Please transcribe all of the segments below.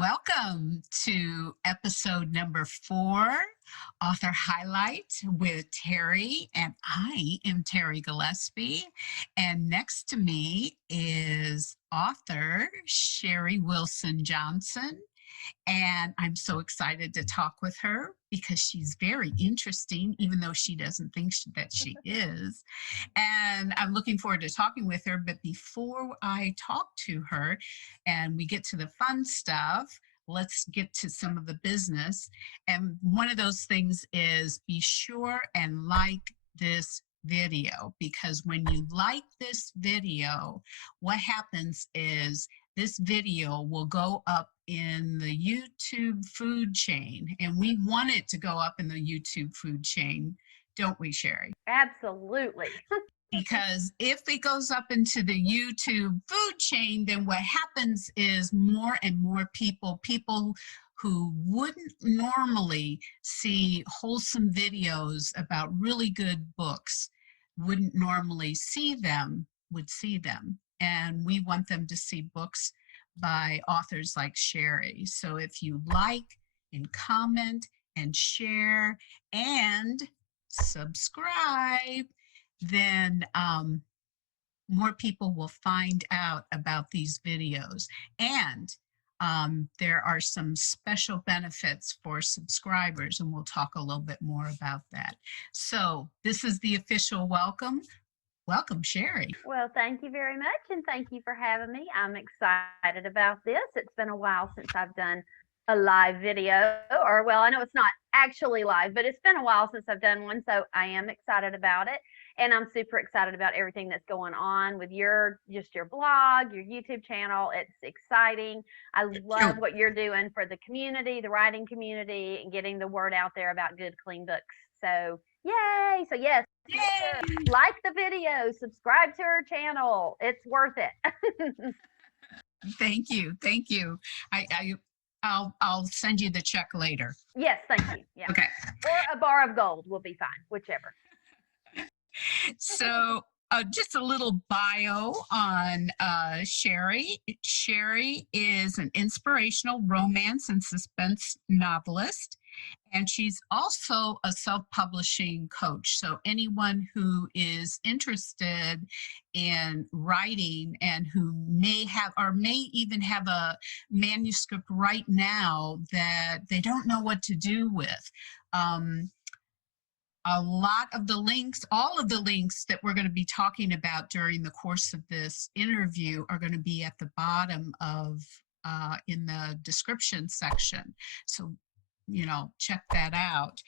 Welcome to episode number 4, Author Highlight with Terri. And I am Terri Gillespie. And next to me is author Sherri Wilson Johnson. And I'm so excited to talk with her because she's very interesting, even though she doesn't think that she is. And I'm looking forward to talking with her. But before I talk to her and we get to the fun stuff, let's get to some of the business. And one of those things is be sure and like this video, because when you like this video, what happens is this video will go up in the YouTube food chain, and we want it to go up in the YouTube food chain, don't we, Sherri? Absolutely. Because if it goes up into the YouTube food chain, then what happens is more and more people who wouldn't normally see wholesome videos about really good books, wouldn't normally see them, would see them. And we want them to see books by authors like Sherri. So if you like and comment and share and subscribe, then more people will find out about these videos. And there are some special benefits for subscribers, and we'll talk a little bit more about that. So this is the official welcome. Welcome, Sherri. Well, thank you very much, and thank you for having me. I'm excited about this. It's been a while since I've done a live video, or well, I know it's not actually live, but it's been a while since I've done one, so I am excited about it. And I'm super excited about everything that's going on with your blog, your YouTube channel. It's exciting. I love what you're doing for the community, the writing community, and getting the word out there about good, clean books. So yay! So yes, Yay! like the video, subscribe to our channel. It's worth it. Thank you. Thank you. I'll send you the check later. Yes, thank you. Yeah. Okay. Or a bar of gold will be fine, whichever. So just a little bio on Sherri. Sherri is an inspirational romance and suspense novelist, and she's also a self-publishing coach. So anyone who is interested in writing and who may have or may even have a manuscript right now that they don't know what to do with. A lot of the links, all of the links that we're going to be talking about during the course of this interview are going to be at the bottom of in the description section. So, check that out.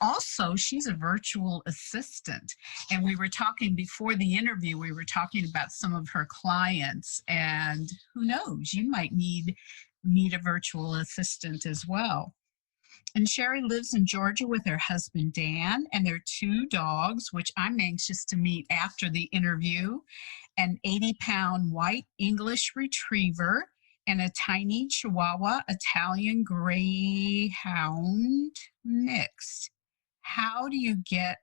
Also, she's a virtual assistant. And we were talking before the interview, we were talking about some of her clients, and who knows, you might need a virtual assistant as well. And Sherri lives in Georgia with her husband, Dan, and their 2 dogs, which I'm anxious to meet after the interview, an 80-pound white English retriever, and a tiny Chihuahua Italian Greyhound mix. How do you get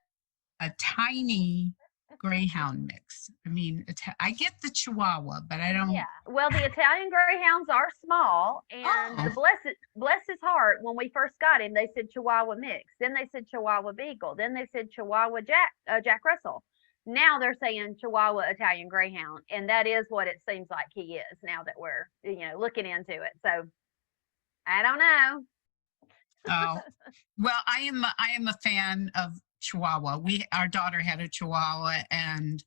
a tiny Greyhound mix? I mean, I get the Chihuahua, but I don't. Yeah. Well, the Italian Greyhounds are small, and the bless his heart, when we first got him, they said Chihuahua mix. Then they said Chihuahua Beagle. Then they said Chihuahua Jack Russell. Now they're saying Chihuahua Italian Greyhound, and that is what it seems like he is now that we're looking into it. So I don't know. Oh, well, I am a fan of Chihuahua. Our daughter had a Chihuahua, and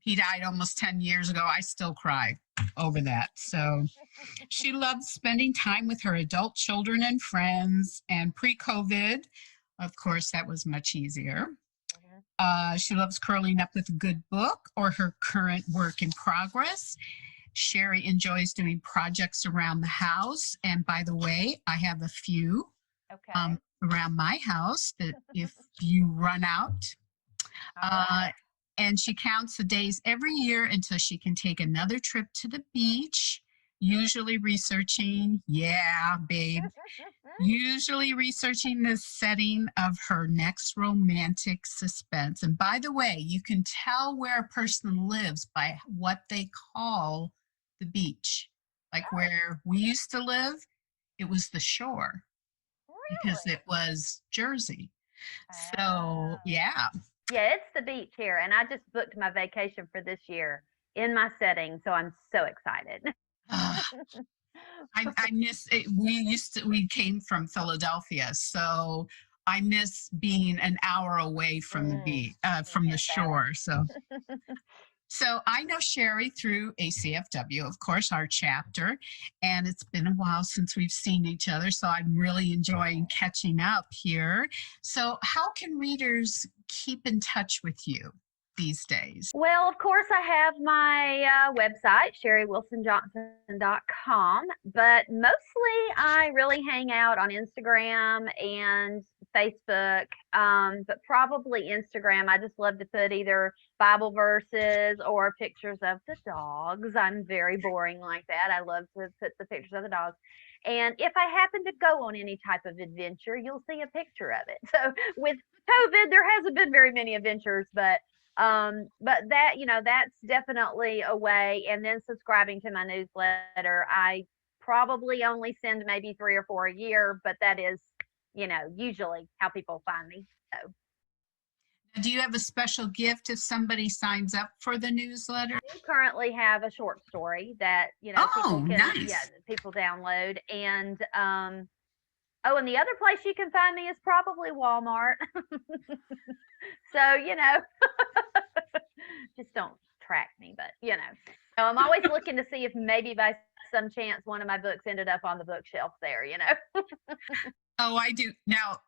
he died almost 10 years ago. I still cry over that. So she loves spending time with her adult children and friends. And pre-COVID, of course, that was much easier. She loves curling up with a good book or her current work in progress. Sherri enjoys doing projects around the house. And by the way, I have a few around my house that if you run out. And she counts the days every year until she can take another trip to the beach, usually researching, yeah, babe, usually researching the setting of her next romantic suspense. And by the way, you can tell where a person lives by what they call the beach. like where we used to live, it was the shore because Really? it was Jersey. So, Oh. yeah. Yeah, it's the beach here, and I just booked my vacation for this year in my setting, so I'm so excited. Uh, I miss it. We came from Philadelphia, so I miss being an hour away from the Mm, beach, you from the get that. shore. So I know Sherri through ACFW, of course, our chapter, and it's been a while since we've seen each other. So I'm really enjoying catching up here. So, how can readers keep in touch with you these days? Well, of course, I have my website, sherriwilsonjohnson.com, but mostly I really hang out on Instagram and Facebook, but probably Instagram. I just love to put either Bible verses or pictures of the dogs. I'm very boring like that. I love to put the pictures of the dogs. And if I happen to go on any type of adventure, you'll see a picture of it. So with COVID, there hasn't been very many adventures, but that, that's definitely a way. And then subscribing to my newsletter. I probably only send maybe 3 or 4 a year, but that is, usually how people find me. So Do you have a special gift if somebody signs up for the newsletter? I do currently have a short story that, people Oh, can, yeah, nice. people download. And oh, and the other place you can find me is probably Walmart. So, just don't track me, but so I'm always looking to see if maybe by some chance one of my books ended up on the bookshelf there. Oh, I do. Now,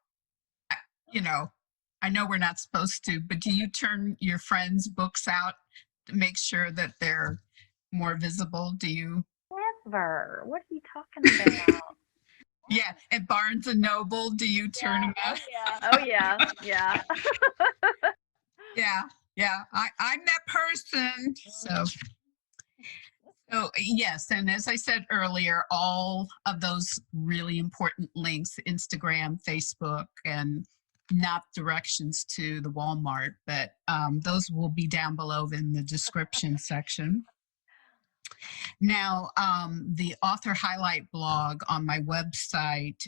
I- you know, I know we're not supposed to, but do you turn your friends' books out to make sure that they're more visible? Do you? Never. What are you talking about? Yeah, at Barnes and Noble, do you turn Yeah. them Oh out? yeah. Oh yeah. Yeah. Yeah, yeah. I'm that person. So yes, and as I said earlier, all of those really important links, Instagram, Facebook, and not directions to the Walmart, but those will be down below in the description section. Now, the author highlight blog on my website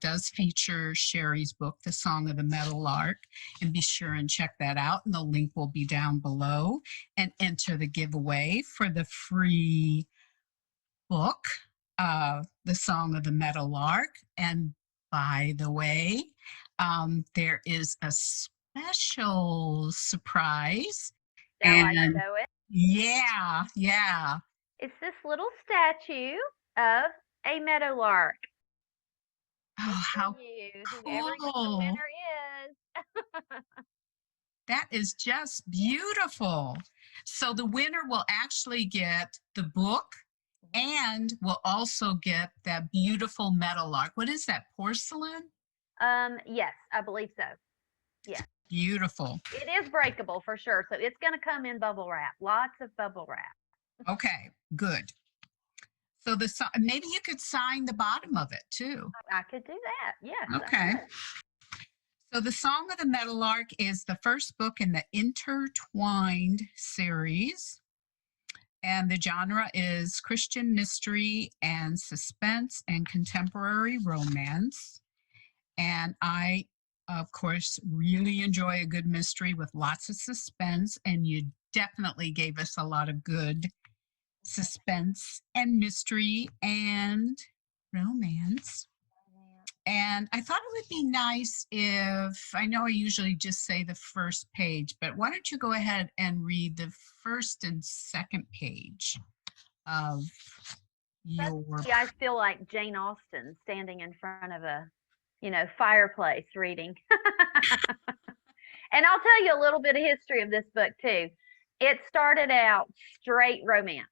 does feature Sherri's book, The Song of the Meadowlark, and be sure and check that out. And the link will be down below. And enter the giveaway for the free book, The Song of the Meadowlark. And by the way, there is a special surprise. Shall I And show it? yeah, yeah. It's this little statue of a meadowlark. Oh, Just for how you, whoever the cool. winner is. That is just beautiful. So the winner will actually get the book and will also get that beautiful meadowlark. What is that, porcelain? Yes, I believe so. Yes. Beautiful. It is breakable for sure. So it's going to come in bubble wrap. Lots of bubble wrap. Okay, good. So maybe you could sign the bottom of it too. I could do that. Yes, I Okay. could. So the Song of the Meadowlark is the first book in the Intertwined series. And the genre is Christian mystery and suspense and contemporary romance. And I, of course, really enjoy a good mystery with lots of suspense. And you definitely gave us a lot of good suspense and mystery and romance. And I thought it would be nice if I know I usually just say the first page, but why don't you go ahead and read the first and second page of your. Yeah, I feel like Jane Austen standing in front of a, fireplace reading. And I'll tell you a little bit of history of this book too. It started out straight romance,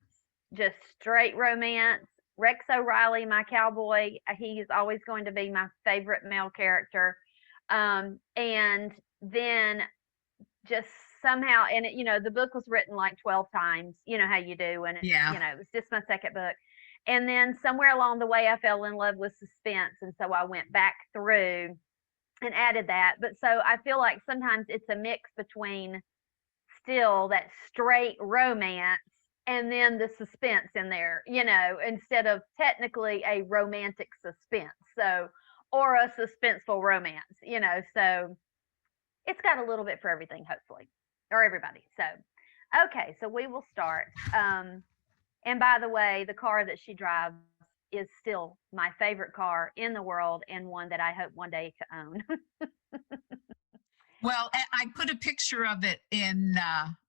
just straight romance. Rex O'Reilly, my cowboy, he's always going to be my favorite male character. And then just somehow, and the book was written like 12 times, how you do, and Yeah. it was just my second book. And then somewhere along the way, I fell in love with suspense. And so I went back through and added that. But so I feel like sometimes it's a mix between still that straight romance and then the suspense in there, instead of technically a romantic suspense. So, or a suspenseful romance, so it's got a little bit for everything, hopefully, or everybody. So, okay, so we will start. And by the way, the car that she drives is still my favorite car in the world and one that I hope one day to own. Well, I put a picture of it in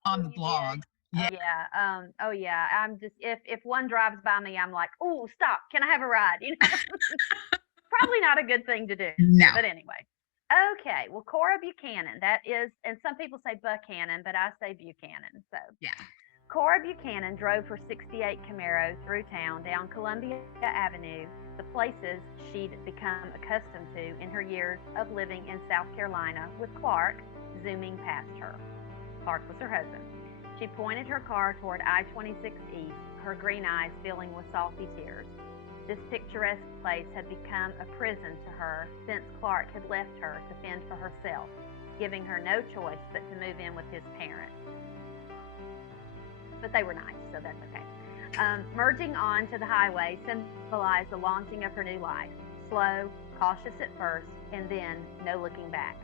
on the You did? blog. Yeah. Yeah. Oh yeah. I'm just if one drives by me, I'm like, oh, stop. Can I have a ride? Probably not a good thing to do. No. But anyway. Okay. Well, Cora Buchanan. That is, and some people say Buchanan, but I say Buchanan. So Yeah. Cora Buchanan drove her 68 Camaro through town down Columbia Avenue, the places she'd become accustomed to in her years of living in South Carolina, with Clark zooming past her. Clark was her husband. She pointed her car toward I-26 East, her green eyes filling with salty tears. This picturesque place had become a prison to her since Clark had left her to fend for herself, giving her no choice but to move in with his parents. But they were nice, so that's okay. Merging onto the highway symbolized the launching of her new life. Slow, cautious at first, and then no looking back.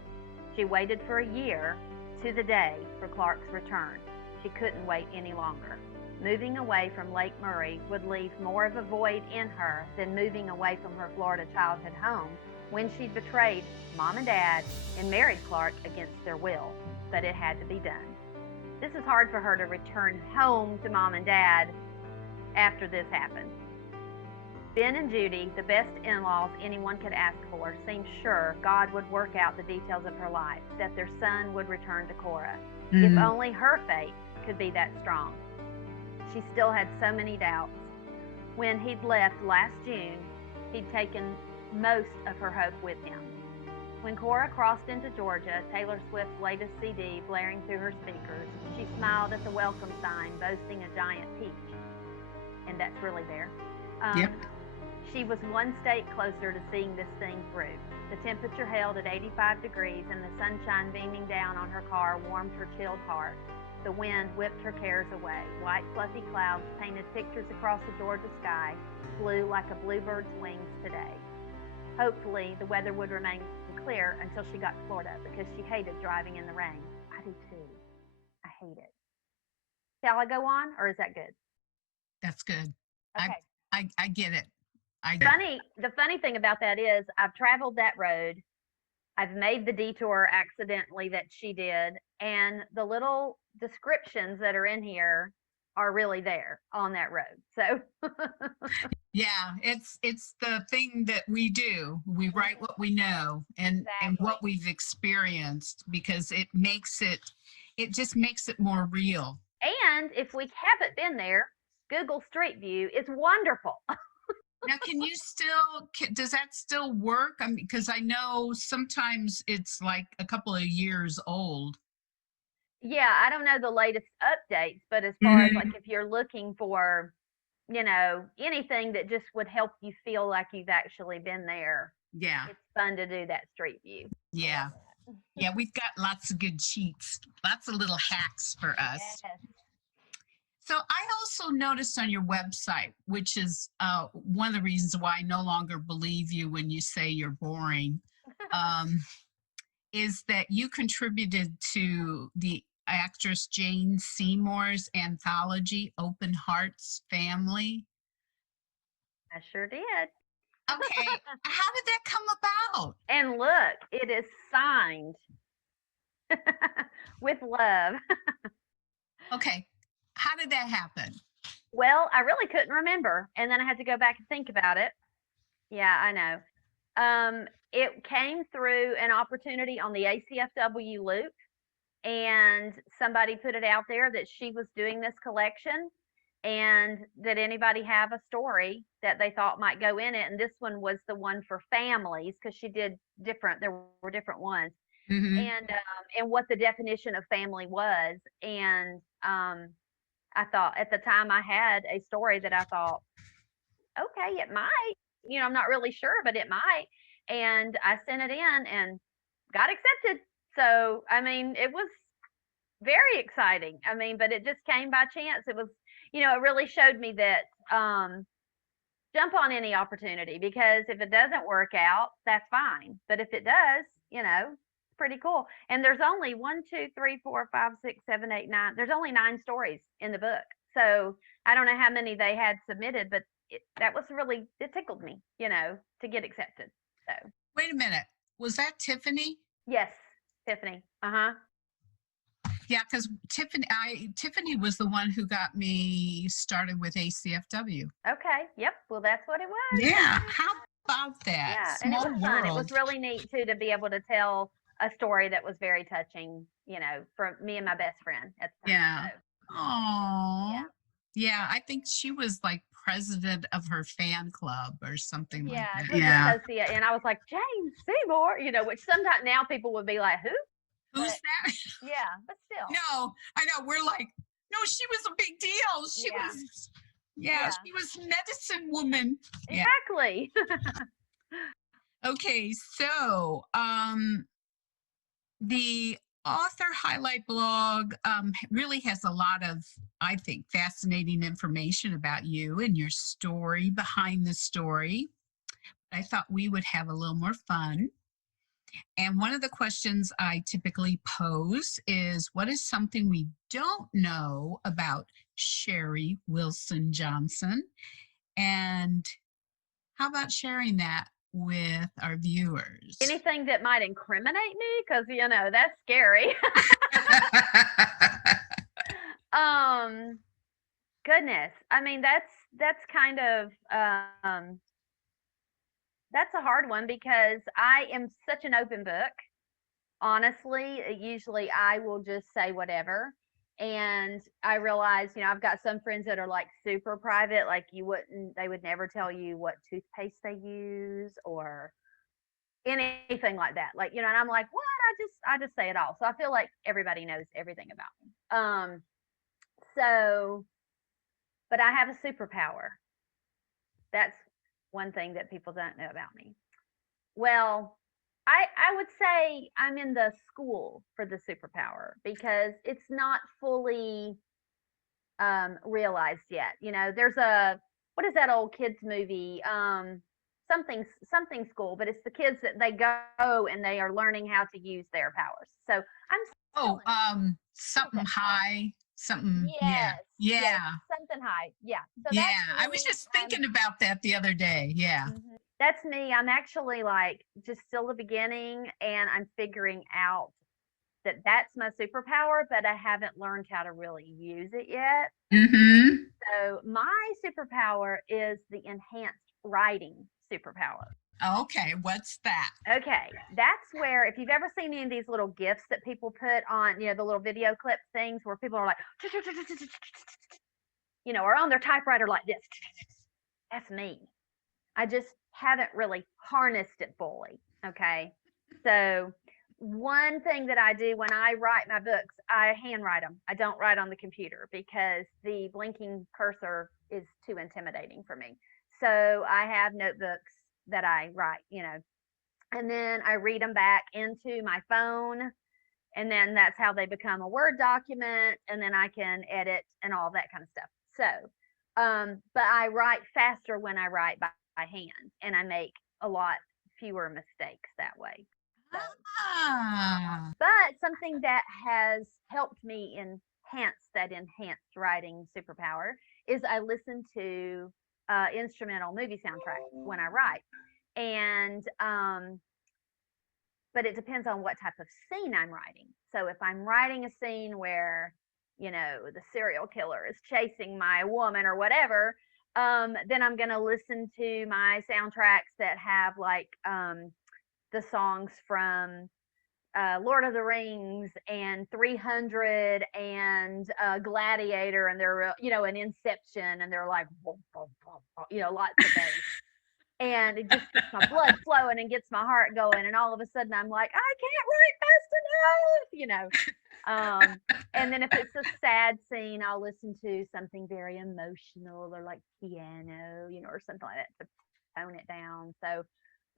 She waited for a year to the day for Clark's return. She couldn't wait any longer. Moving away from Lake Murray would leave more of a void in her than moving away from her Florida childhood home when she'd betrayed Mom and Dad and married Clark against their will. But it had to be done. This is hard for her to return home to Mom and Dad after this happened. Ben and Judy, the best in-laws anyone could ask for, seemed sure God would work out the details of her life, that their son would return to Cora. If only her faith could be that strong. She still had so many doubts. When he'd left last June, he'd taken most of her hope with him. When Cora crossed into Georgia, Taylor Swift's latest CD blaring through her speakers, she smiled at the welcome sign boasting a giant peach. And that's really there. Yep. She was one state closer to seeing this thing through. The temperature held at 85 degrees and the sunshine beaming down on her car warmed her chilled heart. The wind whipped her cares away. White fluffy clouds painted pictures across the Georgia sky, blue like a bluebird's wings today. Hopefully, the weather would remain clear until she got to Florida because she hated driving in the rain. I do too. I hate it. Shall I go on, or is that good? That's good. Okay. I get it. The funny thing about that is I've traveled that road. I've made the detour accidentally that she did, and the little descriptions that are in here are really there on that road. So Yeah, it's the thing that we do. We write what we know and what we've experienced, because it just makes it more real. And if we haven't been there, Google Street View is wonderful. Now, does that still work? I mean, because I know sometimes it's like a couple of years old. Yeah, I don't know the latest updates, but as far as like if you're looking for, anything that just would help you feel like you've actually been there, Yeah. it's fun to do that Street View. Yeah. Yeah, we've got lots of good cheats, lots of little hacks for us. Yes. So I also noticed on your website, which is one of the reasons why I no longer believe you when you say you're boring, is that you contributed to the actress Jane Seymour's anthology, Open Hearts Family. I sure did. Okay, how did that come about? And look, it is signed with love. Okay, how did that happen? Well, I really couldn't remember, and then I had to go back and think about it. Yeah, I know. It came through an opportunity on the ACFW loop, and somebody put it out there that she was doing this collection, and did anybody have a story that they thought might go in it? And this one was the one for families, because she did different. There were different ones, and what the definition of family was. And I thought at the time I had a story that I thought, okay, it might. I'm not really sure, but it might. And I sent it in and got accepted. So, I mean, it was very exciting. I mean, but it just came by chance. it really showed me that jump on any opportunity, because if it doesn't work out, that's fine. But if it does, it's pretty cool. And there's only one, two, three, four, five, six, seven, eight, nine. There's only 9 stories in the book. So I don't know how many they had submitted, but that was really, it tickled me, to get accepted. So Wait a minute. Was that Tiffany? yes, Tiffany. Uh huh. Yeah, because Tiffany was the one who got me started with ACFW. Okay. Yep. Well, that's what it was. Yeah. How about that? Yeah, and it Small was fun. It world. was really neat too to be able to tell a story that was very touching, for me and my best friend at the time. Yeah. So Oh. yeah, Yeah, I think she was like president of her fan club or something like yeah, it that. was Yeah. associate, and I was like James Seymour, which sometimes now people would be like, who? Who's But that? yeah, but still, No, I know. We're like, no, she was a big deal. She yeah, was, yeah, yeah, she was medicine woman. Yeah. exactly. Okay, so the author highlight blog really has a lot of, I think, fascinating information about you and your story behind the story. I thought we would have a little more fun. And one of the questions I typically pose is, what is something we don't know about Sherri Wilson Johnson? And how about sharing that with our viewers? Anything that might incriminate me, because that's scary. um, Goodness, I mean that's kind of that's a hard one, because I am such an open book. Honestly, usually I will just say whatever. And I realize, I've got some friends that are like super private, like they would never tell you what toothpaste they use or anything like that. Like, and I'm like, what? I just say it all. So I feel like everybody knows everything about me. So, but I have a superpower. That's one thing that people don't know about me. Well, I would say I'm in the school for the superpower, because it's not fully realized yet. There's a, what is that old kids movie? Something school, but it's the kids that they go and they are learning how to use their powers. So I'm still Oh, in something that class. high, something, yeah, Yes, yes, yeah, something high. Yeah. So yeah. that's I was me. just thinking about that the other day. Yeah. That's me. I'm actually like just still the beginning, and I'm figuring out that that's my superpower, but I haven't learned how to really use it yet. Mm-hmm. So my superpower is the enhanced writing superpower. Okay, what's that? Okay, that's where, if you've ever seen any of these little gifs that people put on, the little video clip things where people are like, or on their typewriter like this. That's me. I just haven't really harnessed it fully. Okay. So, one thing that I do when I write my books, I handwrite them. I don't write on the computer, because the blinking cursor is too intimidating for me. So, I have notebooks that I write, and then I read them back into my phone. And then that's how they become a Word document. And then I can edit and all that kind of stuff. So, but I write faster when I write by hand, and I make a lot fewer mistakes that way. So, Ah, but something that has helped me enhance that enhanced writing superpower is I listen to instrumental movie soundtracks when I write. And but it depends on what type of scene I'm writing. So if I'm writing a scene where, the serial killer is chasing my woman or whatever, then I'm going to listen to my soundtracks that have like the songs from Lord of the Rings and 300 and Gladiator, and they're, an Inception, and they're like, lots of bass, and it just gets my blood flowing and gets my heart going, and all of a sudden I'm like, I can't write fast enough. And then if it's a sad scene, I'll listen to something very emotional, or like piano, or something like that to tone it down. So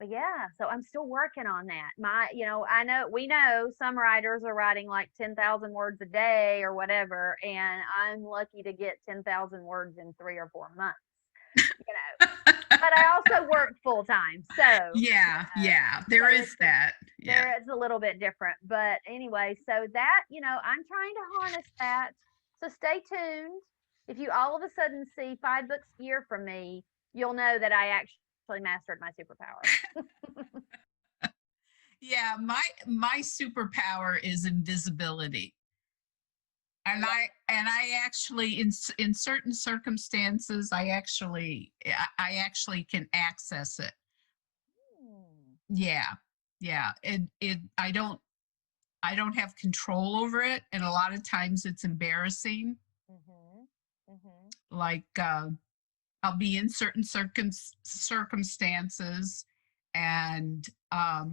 but yeah, so I'm still working on that. I know we know some writers are writing like 10,000 words a day or whatever, and I'm lucky to get 10,000 words in 3 or 4 months. You know, but I also work full time, so Yeah, yeah, there so is that. Yeah. it's a little bit different. But anyway, so that I'm trying to harness that. So stay tuned. If you all of a sudden see 5 books a year from me, you'll know that I actually mastered my superpower. Yeah, my superpower is invisibility. I And love I actually in certain circumstances I actually can access it. it. Yeah. Yeah. It I don't have control over it, and a lot of times it's embarrassing. Mhm. Mhm. Like I'll be in certain circumstances, and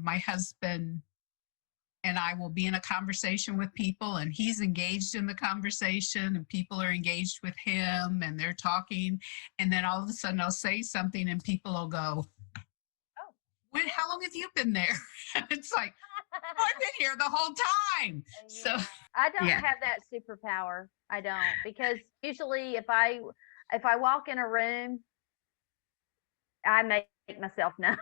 my husband and I will be in a conversation with people, and he's engaged in the conversation, and people are engaged with him, and they're talking, and then all of a sudden I'll say something, and people will go, Oh. How long have you been there?" It's like, oh, I've been here the whole time. So Yeah. I don't yeah. have that superpower. I don't, because usually if I walk in a room, I make myself known.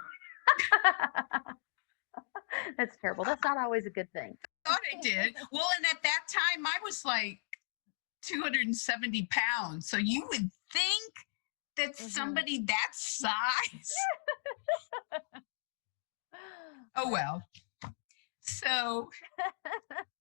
That's terrible. That's not always a good thing. Thought I did. Well, and at that time I was like 270 pounds. So you would think that Mhm. somebody that size. Oh well. So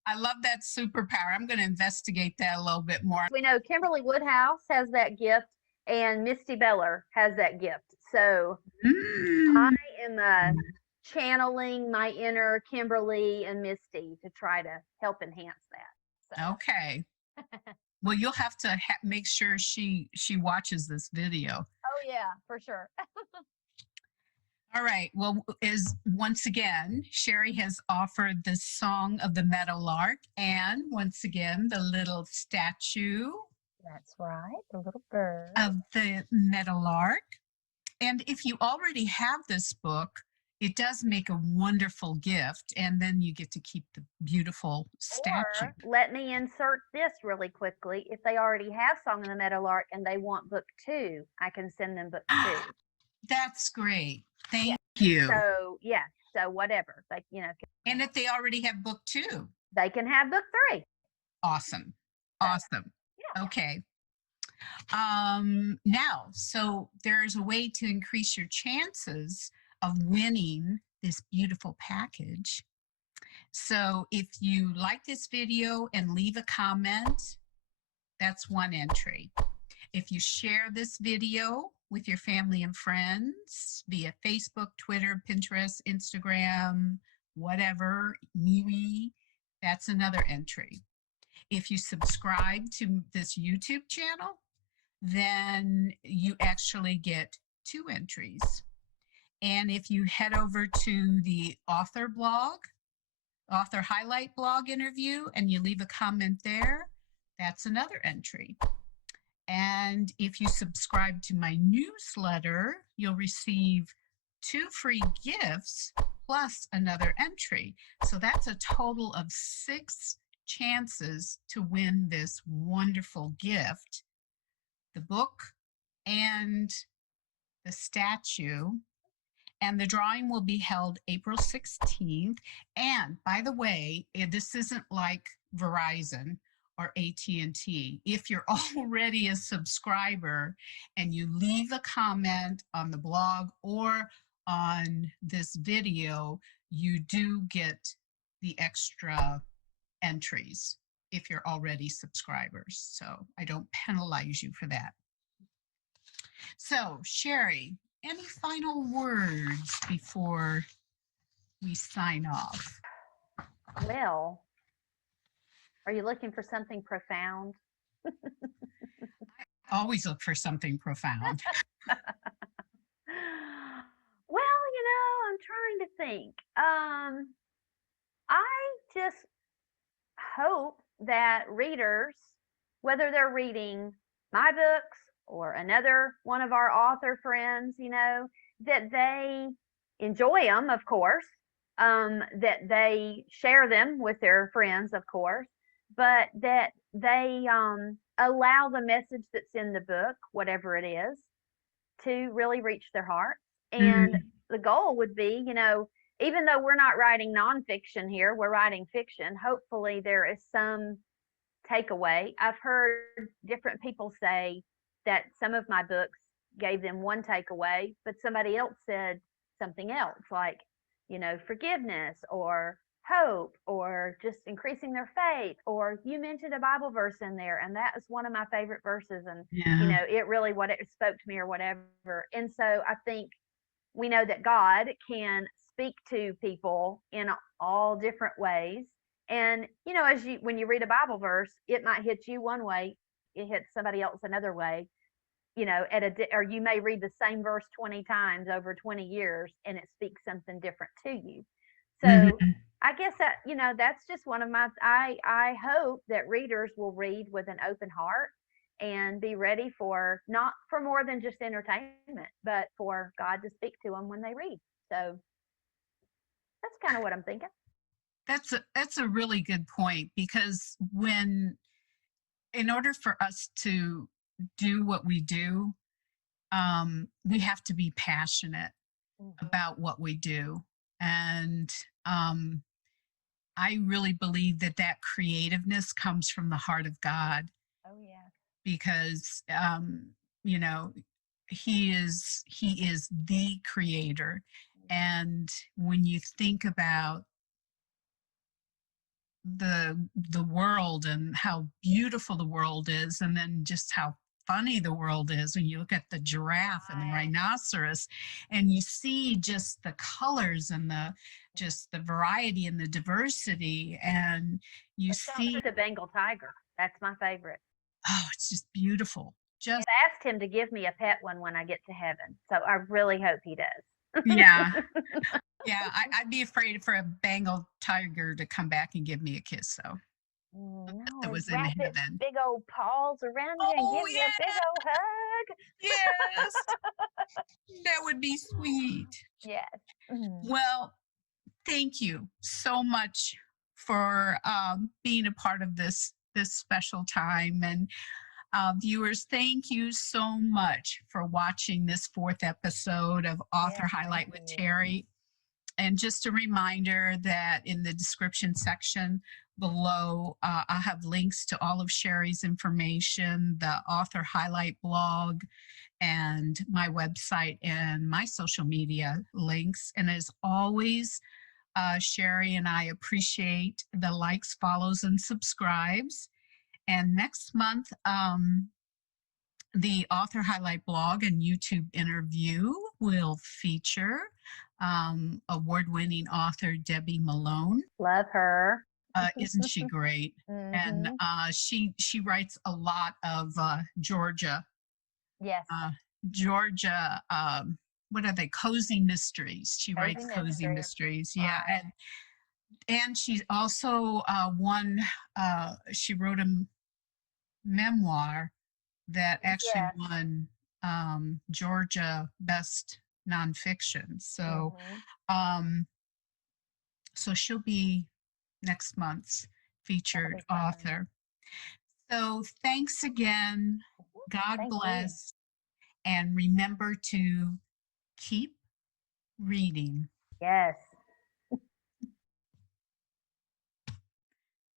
I love that superpower. I'm going to investigate that a little bit more. We know Kimberly Woodhouse has that gift, and Misty Beller has that gift. So I Mm. am channeling my inner Kimberly and Misty to try to help enhance that. So, Okay. Well, you'll have to make sure she watches this video. oh yeah, for sure. All right. Well, is once again, Sherri has offered the song of the Meadowlark, and once again, the little statue That's right, the little bird. of the Meadowlark. And if you already have this book, it does make a wonderful gift, and then you get to keep the beautiful statue. Or let me insert this really quickly. If they already have Song of the Meadowlark and they want book two, I can send them book two. That's great. Yeah. Thank you. So yeah. So whatever. And if they already have book two, They can have book three. awesome. So Awesome. yeah. Okay. Now, so there's a way to increase your chances of winning this beautiful package. So if you like this video and leave a comment, that's one entry. If you share this video with your family and friends via Facebook, Twitter, Pinterest, Instagram, whatever, MeWe, that's another entry. If you subscribe to this YouTube channel, then you actually get two entries. And if you head over to the author blog, author highlight blog interview, and you leave a comment there, that's another entry. And if you subscribe to my newsletter, you'll receive 2 free gifts plus another entry. So that's a total of 6 chances to win this wonderful gift, the book and the statue. And the drawing will be held April 16th. And by the way, this isn't like Verizon or AT&T. If you're already a subscriber and you leave a comment on the blog or on this video, you do get the extra entries if you're already subscribers. So I don't penalize you for that. So, Sherri, any final words before we sign off? Well, are you looking for something profound? Always look for something profound. Well, I'm trying to think. I just hope that readers, whether they're reading my books or another one of our author friends, that they enjoy them, of course, that they share them with their friends, of course, but that they allow the message that's in the book, whatever it is, to really reach their hearts. And Mm, the goal would be, even though we're not writing nonfiction here, we're writing fiction. Hopefully, there is some takeaway. I've heard different people say that some of my books gave them one takeaway, but somebody else said something else, like, forgiveness or hope or just increasing their faith, or you mentioned a Bible verse in there and that is one of my favorite verses, and yeah. it really what it spoke to me or whatever. And so I think we know that God can speak to people in all different ways. And as you when you read a Bible verse, it might hit you one way, it hits somebody else another way. Or you may read the same verse 20 times over 20 years, and it speaks something different to you. So Mhm. I guess that that's just one of my. I hope that readers will read with an open heart and be ready for not for more than just entertainment, but for God to speak to them when they read. So that's kind of what I'm thinking. That's a really good point, because when in order for us to do what we do, we have to be passionate Hmm. about what we do. And um, I really believe that that creativeness comes from the heart of God, Oh yeah. because you know he is the creator. And when you think about the world and how beautiful the world is, and then just how funny the world is when you look at the giraffe and the Right. rhinoceros, and you see just the colors and the just the variety and the diversity, and you see, Especially the Bengal tiger. That's my favorite. oh, it's just beautiful. Just, I asked him to give me a pet one when I get to heaven, so I really hope he does. yeah, yeah, I'd be afraid for a Bengal tiger to come back and give me a kiss, though. No, That and was in wrap its heaven. big old paws around you and Oh give you a big yeah, old hug. yes, that would be sweet. Yes. Mhm. Well, thank you so much for being a part of this special time. And viewers, thank you so much for watching this fourth episode of Author Yes, thank Highlight with you. Terri. And just a reminder that in the description section below, I'll have links to all of Sherri's information, the Author Highlight blog, and my website, and my social media links. And as always, Sherri and I appreciate the likes, follows, and subscribes. And next month, the Author Highlight blog and YouTube interview will feature award winning author Debbie Malone. Love her. Isn't she great? And Mhm. she writes a lot of Georgia, Yes. uh, Georgia. What are they? Cozy mysteries. She Cozy writes cozy mystery. mysteries. Yeah, Right. and she's also won. She wrote a memoir that actually Yes. won Georgia Best Nonfiction. Mhm. Um, so she'll be next month's That'll featured be fun. author. So thanks again. Mhm. God Thank you. bless, and remember to keep reading. Yes.